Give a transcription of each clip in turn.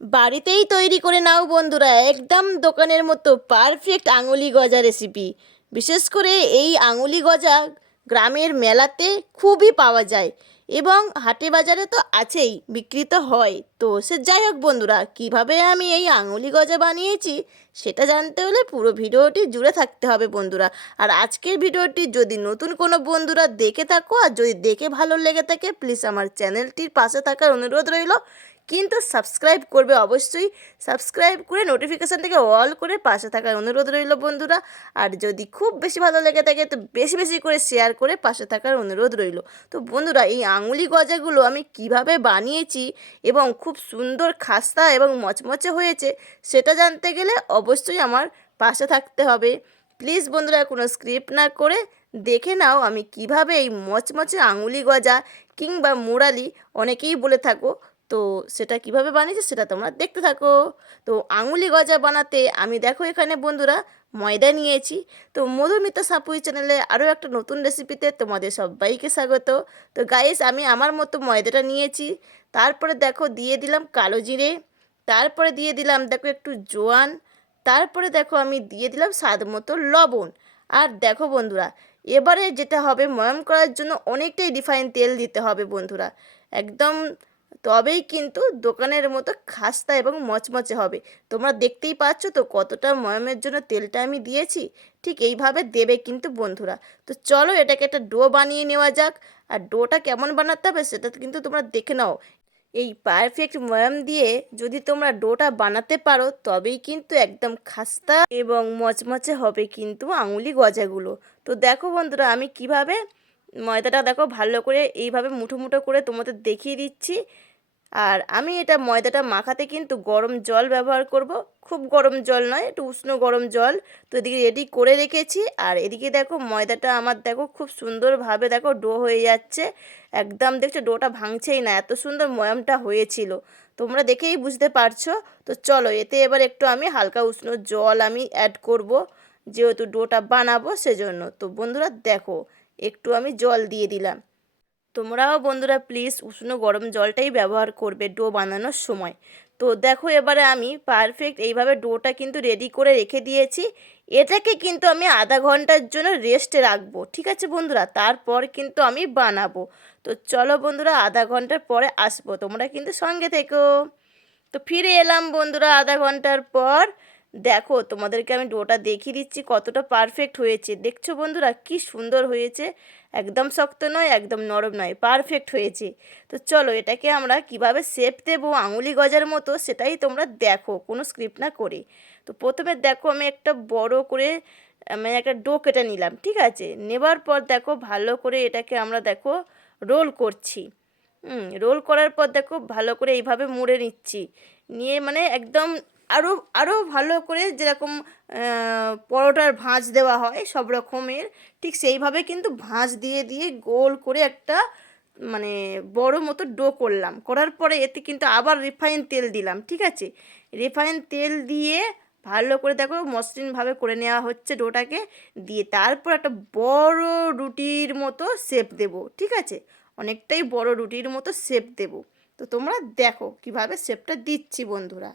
বাড়িতেই তৈরি করে নাও বন্ধুরা, একদম দোকানের মতো পারফেক্ট আঙুলি গজা রেসিপি বিশেষ করে এই আঙুলি গজা গ্রামের মেলাতে খুবই পাওয়া যায় এবং হাটে বাজারে তো আছেই বিক্রি তো হয়। তো সে যাই হোক বন্ধুরা, কীভাবে আমি এই আঙুলি গজা বানিয়েছি সেটা জানতে হলে পুরো ভিডিওটি জুড়ে থাকতে হবে বন্ধুরা। আর আজকের ভিডিওটি যদি নতুন কোনো বন্ধুরা দেখে থাকো আর যদি দেখে ভালো লেগে থাকে প্লিজ আমার চ্যানেলটির পাশে থাকার অনুরোধ রইল। কিন্তু সাবস্ক্রাইব করবে অবশ্যই। সাবস্ক্রাইব করে নোটিফিকেশানটাকে অল করে পাশে থাকার অনুরোধ রইল বন্ধুরা। আর যদি খুব বেশি ভালো লেগে থাকে তো বেশি বেশি করে শেয়ার করে পাশে থাকার অনুরোধ রইল। তো বন্ধুরা এই আঙুলি গজাগুলো আমি কীভাবে বানিয়েছি এবং খুব সুন্দর খাস্তা এবং মচমচে হয়েছে সেটা জানতে গেলে অবশ্যই আমার পাশে থাকতে হবে। প্লিজ বন্ধুরা কোনো স্ক্রিপ্ট না করে দেখে নাও আমি কীভাবে এই মচমচে আঙুলি গজা কিংবা মুরালি অনেকেই বলে থাকো। তো সেটা কীভাবে বানিয়েছে সেটা তোমরা দেখতে থাকো। তো আঙুলি গজা বানাতে আমি দেখো এখানে বন্ধুরা ময়দা নিয়েছি। তো মধুমিতা সাপুই চ্যানেলে আরও একটা নতুন রেসিপিতে তোমাদের সবাইকে স্বাগত। তো গাইস আমি আমার মতো ময়দাটা নিয়েছি। তারপরে দেখো দিয়ে দিলাম কালো জিরে। তারপরে দিয়ে দিলাম দেখো একটু জোয়ান। তারপরে দেখো আমি দিয়ে দিলাম স্বাদ মতো লবণ। আর দেখো বন্ধুরা, এবারে যেটা হবে ময়াম করার জন্য অনেকটাই রিফাইন তেল দিতে হবে বন্ধুরা। একদম তবেই কিন্তু দোকানের মতো খাস্তা এবং মচমচে হবে। তোমরা দেখতেই পাচ্ছ তো কতটা ময়ামের জন্য তেলটা আমি দিয়েছি? ঠিক এইভাবে দেবে কিন্তু বন্ধুরা। তো চলো এটাকে একটা ডো বানিয়ে নেওয়া যাক। আর ডোটা কেমন বানাতে হবে সেটা কিন্তু তোমরা দেখে নাও। এই পারফেক্ট ময়াম দিয়ে যদি তোমরা ডোটা বানাতে পারো, তবেই কিন্তু একদম খাস্তা এবং মচমচে হবে কিন্তু আঙুলি গজাগুলো। তো দেখো বন্ধুরা, আমি কীভাবে ময়দাটা দেখো ভালো করে এইভাবে মুঠো মুঠো করে তোমাদের দেখিয়ে দিচ্ছি। আর আমি এটা ময়দাটা মাখাতে কিন্তু গরম জল ব্যবহার করব। খুব গরম জল নয়, একটু উষ্ণ গরম জল। তো এদিকে রেডি করে রেখেছি। আর এদিকে দেখো ময়দাটা আমার দেখো খুব সুন্দরভাবে দেখো ডো হয়ে যাচ্ছে। একদম দেখছ ডোটা ভাঙছেই না, এত সুন্দর ময়ামটা হয়েছিল। তোমরা দেখেই বুঝতে পারছ। তো চলো এতে এবার একটু আমি হালকা উষ্ণ জল আমি অ্যাড করব, যেহেতু ডোটা বানাবো সেজন্য। তো বন্ধুরা দেখো, একটু আমি জল দিয়ে দিলাম। তোমরাও বন্ধুরা প্লিজ উষ্ণ গরম জলটাই ব্যবহার করবে ডো বানানোর সময়। তো দেখো এবারে আমি পারফেক্ট এইভাবে ডোটা কিন্তু রেডি করে রেখে দিয়েছি। এটাকে কিন্তু আমি আধা ঘণ্টার জন্য রেস্টে রাখব, ঠিক আছে বন্ধুরা? তারপর কিন্তু আমি বানাবো। তো চলো বন্ধুরা, আধা ঘণ্টার পরে আসব। তোমরা কিন্তু সঙ্গে থেকো। তো ফিরে এলাম বন্ধুরা আধা ঘণ্টার পর। দেখো, তোমাদেরকে আমি ডোটা দেখিয়ে দিচ্ছি কতটা পারফেক্ট হয়েছে। দেখছ বন্ধুরা, কি সুন্দর হয়েছে। একদম শক্ত নয়, একদম নরম নয় পারফেক্ট হয়েছে। তো চলো এটাকে আমরা কীভাবে শেপ দেবো, আঙুলি গজার মতো, সেটাই তোমরা দেখো, কোনো স্ক্রিপ্ট না করে। তো প্রথমে দেখো আমি একটা বড় করে, আমি একটা ডো কেটে নিলাম, ঠিক আছে? নেবার পর দেখো ভালো করে এটাকে আমরা দেখো রোল করছি। রোল করার পর দেখো ভালো করে এইভাবে মুড়ে নিচ্ছি। নিয়ে মানে একদম আরও আরও ভালো করে যেরকম পরোটার ভাঁজ দেওয়া হয় সব রকমের, ঠিক সেইভাবে কিন্তু ভাঁজ দিয়ে দিয়ে গোল করে একটা মানে বড় মতো ডো করলাম। করার পরে এতে কিন্তু আবার রিফাইন তেল দিলাম, ঠিক আছে? রিফাইন তেল দিয়ে ভালো করে দেখো মসৃণভাবে করে নেওয়া হচ্ছে ডোটাকে, দিয়ে তারপর একটা বড় রুটির মতো শেপ দেব, ঠিক আছে? অনেকটাই বড় রুটির মতো শেপ দেব। তো তোমরা দেখো কীভাবে শেপটা দিচ্ছি বন্ধুরা।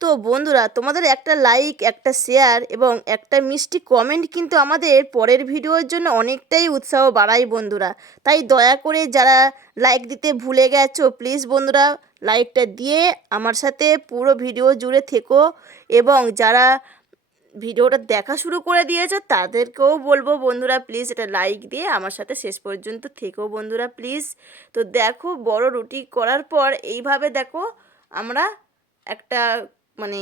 তো বন্ধুরা, তোমাদের একটা লাইক একটা শেয়ার এবং একটা মিষ্টি কমেন্ট কিন্তু আমাদের পরের ভিডিওর জন্য অনেকটাই উৎসাহ বাড়ায় বন্ধুরা। তাই দয়া করে যারা লাইক দিতে ভুলে গেছো প্লিজ বন্ধুরা লাইকটা দিয়ে আমার সাথে পুরো ভিডিও জুড়ে থেকো এবং যারা ভিডিওটা দেখা শুরু করে দিয়েছ, তাদেরকেও বলব বন্ধুরা প্লিজ এটা লাইক দিয়ে আমার সাথে শেষ পর্যন্ত থেকো বন্ধুরা প্লিজ তো দেখো, বড় রুটি করার পর এইভাবে দেখো, আমরা একটা মানে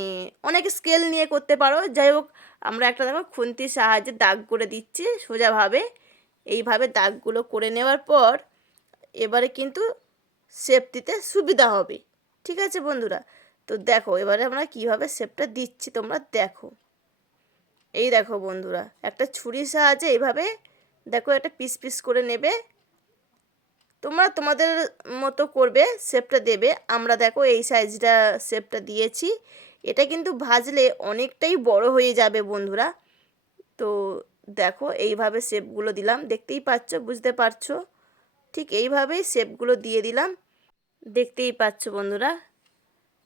অনেক স্কেল নিয়ে করতে পারো। যাই হোক আমরা একটা দেখো খুন্তির সাহায্যে দাগ করে দিচ্ছি সোজাভাবে। এইভাবে দাগগুলো করে নেওয়ার পর এবারে কিন্তু শেপ দিতে সুবিধা হবে। ঠিক আছে বন্ধুরা? তো দেখো, এবারে আমরা কীভাবে শেপটা দিচ্ছি তোমরা দেখো। এই দেখো বন্ধুরা, একটা ছুরির সাহায্যে এইভাবে দেখো একটা পিস পিস করে নেবে। তোমরা তোমাদের মতো করবে, শেপটা দেবে। আমরা দেখো এই সাইজটা শেপটা দিয়েছি। এটা কিন্তু ভাজলে অনেকটাই বড় হয়ে যাবে বন্ধুরা। তো দেখো এইভাবে শেপগুলো দিলাম। দেখতেই পাচ্ছ? বুঝতে পারছ? ঠিক এইভাবেই শেপগুলো দিয়ে দিলাম। দেখতেই পাচ্ছ বন্ধুরা?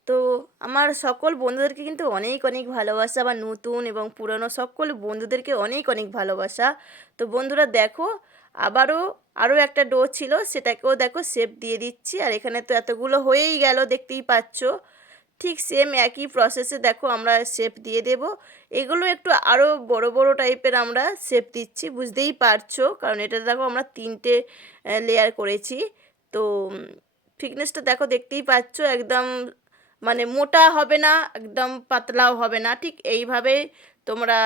তো আমার সকল বন্ধুদেরকে কিন্তু অনেক অনেক ভালোবাসা বা নতুন এবং পুরনো সকল বন্ধুদেরকে অনেক অনেক ভালোবাসা। তো বন্ধুরা দেখো আবারও আরও একটা ডো ছিল, সেটাকেও দেখো শেপ দিয়ে দিচ্ছি। আর এখানে তো এতগুলো হয়েই গেল, দেখতেই পাচ্ছ। ঠিক সেম একই প্রসেসে দেখো আমরা শেপ দিয়ে দেব। এগুলো একটু আরও বড় বড় টাইপের আমরা শেপ দিচ্ছি, বুঝতেই পারছ। কারণ এটা দেখো আমরা তিনটে লেয়ার করেছি। তো থিকনেসটা দেখো দেখতেই পাচ্ছ, একদম মানে মোটা হবে না, একদম পাতলাও হবে না। ঠিক এইভাবে তোমরা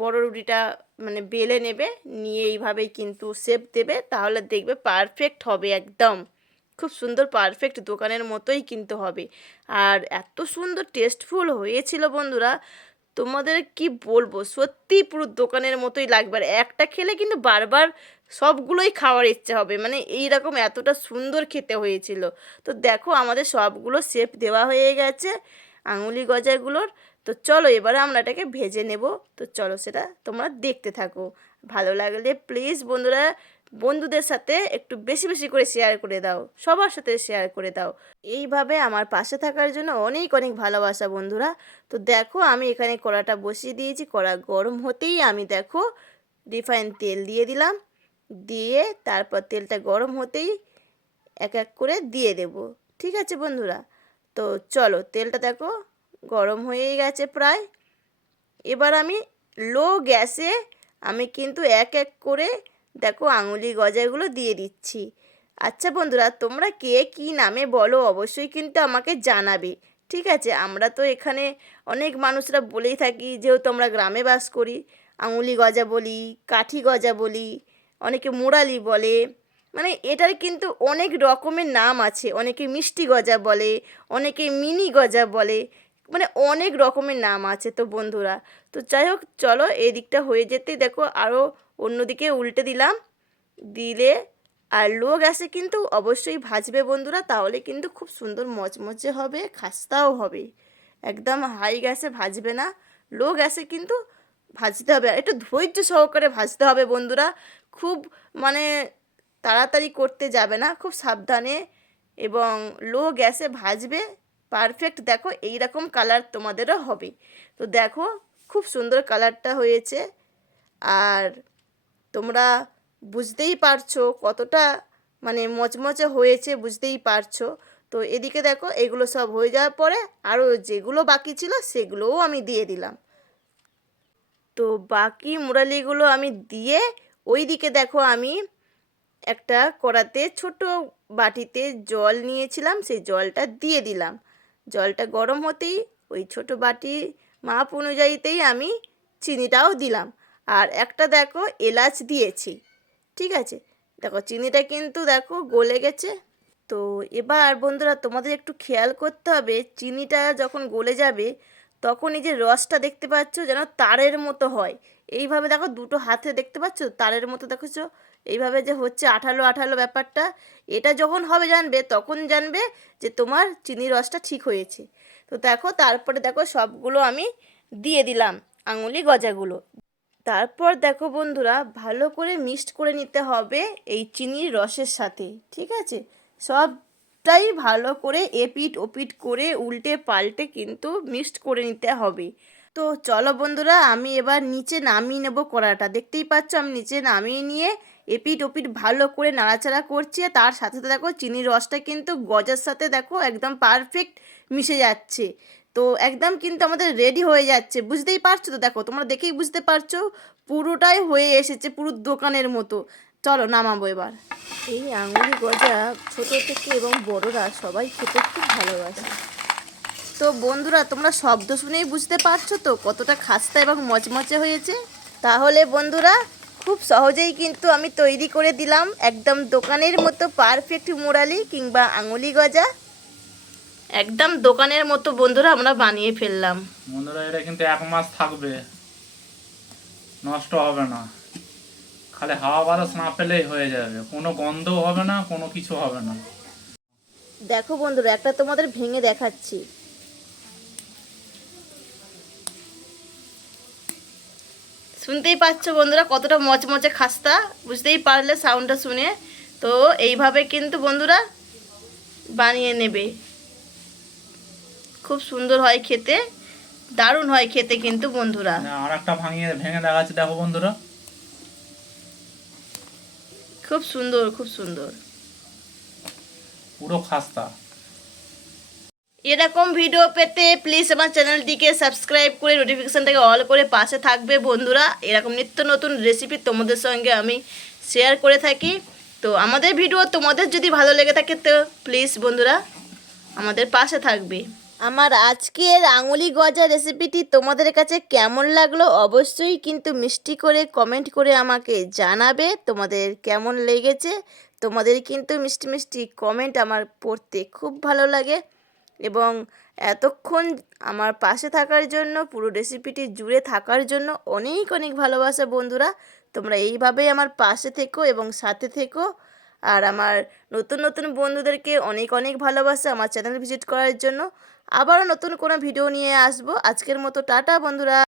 বড় রুটিটা মানে বেলে নেবে, নিয়ে এইভাবেই কিন্তু শেপ দেবে, তাহলে দেখবে পারফেক্ট হবে একদম। খুব সুন্দর পারফেক্ট দোকানের মতোই কিন্তু হবে। আর এত সুন্দর টেস্টফুল হয়েছিল বন্ধুরা, তোমাদের কি বলব? সত্যি পুরো দোকানের মতোই লাগবে। আর একটা খেলে কিন্তু বারবার সবগুলোই খাওয়ার ইচ্ছে হবে। মানে এই রকম এতটা সুন্দর খেতে হয়েছিল। তো দেখো আমাদের সবগুলো শেপ দেওয়া হয়ে গেছে, আঙুলি গজাগুলোর। তো চলো এবারে আমরা এটাকে ভেজে নেব। তো চলো সেটা তোমরা দেখতে থাকো। ভালো লাগলে প্লিজ বন্ধুরা, বন্ধুদের সাথে একটু বেশি বেশি করে শেয়ার করে দাও। সবার সাথে শেয়ার করে দাও। এইভাবে আমার পাশে থাকার জন্য অনেক অনেক ভালোবাসা বন্ধুরা। তো দেখো আমি এখানে কড়াটা বসিয়ে দিয়েছি। কড়া গরম হতেই আমি দেখো রিফাইন তেল দিয়ে দিলাম। দিয়ে তারপর তেলটা গরম হতেই এক এক করে দিয়ে দেব। ঠিক আছে বন্ধুরা? তো চলো তেলটা দেখো। গরম হয়েই গেছে প্রায়। এবার আমি লো গ্যাসে আমি কিন্তু এক এক করে দেখো আঙুলি গজাগুলো দিয়ে দিচ্ছি। আচ্ছা বন্ধুরা, তোমরা কে কী নামে বলো অবশ্যই কিন্তু আমাকে জানাবে। ঠিক আছে, আমরা তো এখানে অনেক মানুষরা বলেই থাকি যেহেতু আমরা গ্রামে বাস করি। আঙুলি গজা বলি, কাঠি গজা বলি, অনেকে মুরালি বলে। মানে এটার কিন্তু অনেক রকমের নাম আছে। অনেকে মিষ্টি গজা বলে, অনেকে মিনি গজা বলে। মানে অনেক রকমের নাম আছে তো বন্ধুরা। তো যাই হোক, চলো এই দিকটা হয়ে যেতেই দেখো আরও অন্যদিকে উল্টে দিলাম। দিলে আর লো গ্যাসে কিন্তু অবশ্যই ভাজবে বন্ধুরা, তাহলে কিন্তু খুব সুন্দর মচমচে হবে, খাস্তাও হবে। একদম হাই গ্যাসে ভাজবে না লো গ্যাসে কিন্তু ভাজতে হবে। একটু ধৈর্য সহকারে ভাজতে হবে বন্ধুরা, খুব মানে তাড়াতাড়ি করতে যাবে না, খুব সাবধানে। এবং লো গ্যাসে ভাজবে পারফেক্ট দেখো এই রকম কালার তোমাদেরও হবে। তো দেখো, খুব সুন্দর কালারটা হয়েছে। আর তোমরা বুঝতেই পারছ কতটা মানে মচমচে হয়েছে, বুঝতেই পারছ। তো এদিকে দেখো, এগুলো সব হয়ে যাওয়ার পরে আরও যেগুলো বাকি ছিল, সেগুলোও আমি দিয়ে দিলাম। তো বাকি মুরালিগুলো আমি দিয়ে ওই দিকে দেখো আমি একটা কড়াতে ছোট বাটিতে জল নিয়েছিলাম, সেই জলটা দিয়ে দিলাম। জলটা গরম হতেই ওই ছোট বাটি মাপ অনুযায়ীতেই আমি চিনিটাও দিলাম। আর একটা দেখো, এলাচ দিয়েছি। ঠিক আছে? দেখো, চিনিটা কিন্তু দেখো গলে গেছে। তো এবার বন্ধুরা, তোমাদের একটু খেয়াল করতে হবে, চিনিটা যখন গলে যাবে, তখন এই যে রসটা দেখতে পাচ্ছ যেন তারের মতো হয়। এইভাবে দেখো, দুটো হাতে দেখতে পাচ্ছ? তারের মতো দেখেছ? এইভাবে যে হচ্ছে আঠালো আঠালো ব্যাপারটা, এটা যখন হবে জানবে, তখন জানবে যে তোমার চিনির রসটা ঠিক হয়েছে। তো দেখো, তারপরে দেখো সবগুলো আমি দিয়ে দিলাম আঙুলি গজাগুলো। তারপর দেখো বন্ধুরা, ভালো করে মিক্সড করে নিতে হবে এই চিনির রসের সাথে, ঠিক আছে? সবটাই ভালো করে এপিট ওপিট করে উল্টে পাল্টে কিন্তু মিক্সড করে নিতে হবে। তো চলো বন্ধুরা, আমি এবার নিচে নামিয়ে নেব কড়াটা। দেখতেই পাচ্ছ, আমি নিচে নামিয়ে নিয়ে এপিট ওপিট ভালো করে নাড়াচাড়া করছি আর তার সাথে সাথে দেখো চিনির রসটা কিন্তু গজার সাথে দেখো একদম পারফেক্ট মিশে যাচ্ছে। তো একদম কিন্তু আমাদের রেডি হয়ে যাচ্ছে। বুঝতেই পারছ তো? দেখো তোমরা দেখেই বুঝতে পারছ পুরোটাই হয়ে এসেছে পুরো দোকানের মতো। চলো নামাবো এবার। এই আঙুলি গজা ছোট থেকে এবং বড়রা সবাই খেতে খুব ভালোবাসে। তো বন্ধুরা তোমরা শব্দ শুনেই বুঝতে পারছ তো কতটা খাস্তা এবং মচমচে হয়েছে? তাহলে বন্ধুরা খুব সহজেই কিন্তু আমি তৈরি করে দিলাম একদম দোকানের মতো পারফেক্ট মুরালি কিংবা আঙুলি গজা। একদম দোকানের মতো বন্ধুরা আমরা বানিয়ে ফেললাম। বন্ধুরা এটা কিন্তু এক মাস থাকবে। নষ্ট হবে না। খালি হাওয়া বাতাস না পেলেই হয়ে যাবে। কোনো গন্ধও হবে না কোনো কিছু হবে না। দেখো বন্ধুরা একটা তোমাদের ভেঙে দেখাচ্ছি। শুনতেই পাচ্ছ বন্ধুরা কতটা মচমচে খাস্তা। বুঝতেই পারলে সাউন্ডটা শুনে। তো এইভাবে কিন্তু বন্ধুরা বানিয়ে নেবে। খুব সুন্দর হয় খেতে। দারুণ হয় খেতে কিন্তু বন্ধুরা। আর একটা ভাঙিয়ে ভেঙে দেখাচ্ছি দেখো বন্ধুরা। খুব সুন্দর খুব সুন্দর। পুরো খাস্তা। এরকম ভিডিও পেতে প্লিজ আমার চ্যানেলটিকে সাবস্ক্রাইব করে নোটিফিকেশানটাকে অল করে পাশে থাকবে বন্ধুরা। এরকম নিত্য নতুন রেসিপি তোমাদের সঙ্গে আমি শেয়ার করে থাকি। তো আমাদের ভিডিও তোমাদের যদি ভালো লেগে থাকে তো প্লিজ বন্ধুরা আমাদের পাশে থাকবে। আমার আজকের আঙুলি গজা রেসিপিটি তোমাদের কাছে কেমন লাগল অবশ্যই কিন্তু মিষ্টি করে কমেন্ট করে আমাকে জানাবে তোমাদের কেমন লেগেছে। তোমাদের কিন্তু মিষ্টি মিষ্টি কমেন্ট আমার পড়তে খুব ভালো লাগে। এবং এতক্ষণ আমার পাশে থাকার জন্য, পুরো রেসিপিটি জুড়ে থাকার জন্য অনেক অনেক ভালোবাসা বন্ধুরা। তোমরা এইভাবেই আমার পাশে থেকো এবং সাথে থেকো। আর আমার নতুন নতুন বন্ধুদেরকে অনেক অনেক ভালোবাসা আমার চ্যানেল ভিজিট করার জন্য। আবারও নতুন কোনো ভিডিও নিয়ে আসব। আজকের মতো টাটা বন্ধুরা।